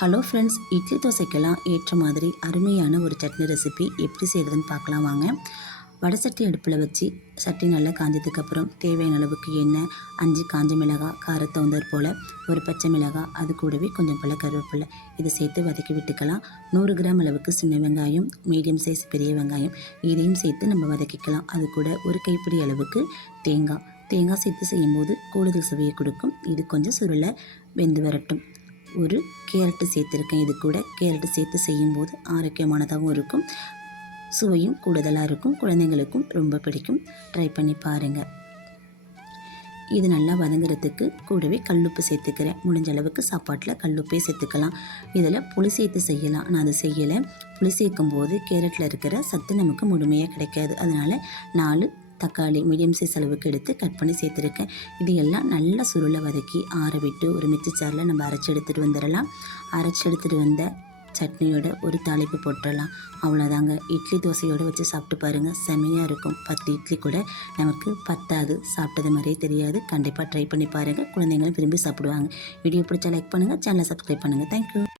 Hello friends idli தோசைக்கெல்லாம் ஏற்ற மாதிரி அருமையான ஒரு சட்னி ரெசிபி எப்படி செய்கிறதுன்னு பார்க்கலாம் வாங்க. வடை சட்டி அடுப்பில் வச்சு சட்டி நல்லா காஞ்சதுக்கப்புறம் தேவையான அளவுக்கு எண்ணெய் அஞ்சு காஞ்ச மிளகாய் காரத்தவுந்தர் போல் ஒரு பச்சை மிளகாய் அது கூடவே கொஞ்சம் பல கருவேப்பிலை. இதை சேர்த்து வதக்கி விட்டுக்கலாம். நூறு கிராம் அளவுக்கு சின்ன வெங்காயம் மீடியம் சைஸ் பெரிய வெங்காயம் இதையும் சேர்த்து நம்ம வதக்கிக்கலாம். அது கூட ஒரு கைப்பிடி அளவுக்கு தேங்காய். தேங்காய் சேர்த்து செய்யும்போது கூடுதல் சுவையை கொடுக்கும். இது கொஞ்சம் சுருளை வெந்து வரட்டும். ஒரு கேரட்டு சேர்த்துருக்கேன். இது கூட கேரட்டு சேர்த்து செய்யும்போது ஆரோக்கியமானதாகவும் இருக்கும். சுவையும் கூடுதலாக இருக்கும். குழந்தைங்களுக்கும் ரொம்ப பிடிக்கும். ட்ரை பண்ணி பாருங்கள் இது நல்லா வதங்குறதுக்கு கூடவே கல்லுப்பு சேர்த்துக்கிறேன். முடிஞ்ச அளவுக்கு சாப்பாட்டில் கல்லுப்பே சேர்த்துக்கலாம். இதில் புளி சேர்த்து செய்யலாம். நான் அதை செய்யலை. புளி சேர்க்கும் போது கேரட்டில் இருக்கிற சத்து நமக்கு முழுமையாக கிடைக்காது. அதனால் நாலு தக்காளி மீடியம் சைஸ் அளவுக்கு எடுத்து கட் பண்ணி சேர்த்துருக்கேன். இது எல்லாம் நல்லா சுருளை வதக்கி ஆற விட்டு ஒரு மிக்சி சாரில் நம்ம அரைச்சி எடுத்துகிட்டு வந்துடலாம். அரைச்சி எடுத்துகிட்டு வந்த சட்னியோட ஒரு தாளிப்பு போட்டுடலாம். அவ்வளோதாங்க இட்லி தோசையோடு வச்சு சாப்பிட்டு பாருங்கள் செமையாக இருக்கும். பத்து இட்லி கூட நமக்கு பத்தாது. சாப்பிட்டது மாதிரியே தெரியாது. கண்டிப்பாக ட்ரை பண்ணி பாருங்கள் குழந்தைங்களும் விரும்பி சாப்பிடுவாங்க. வீடியோ பிடிச்சா லைக் பண்ணுங்கள் சேனலை சப்ஸ்கிரைப் பண்ணுங்கள் தேங்க்யூ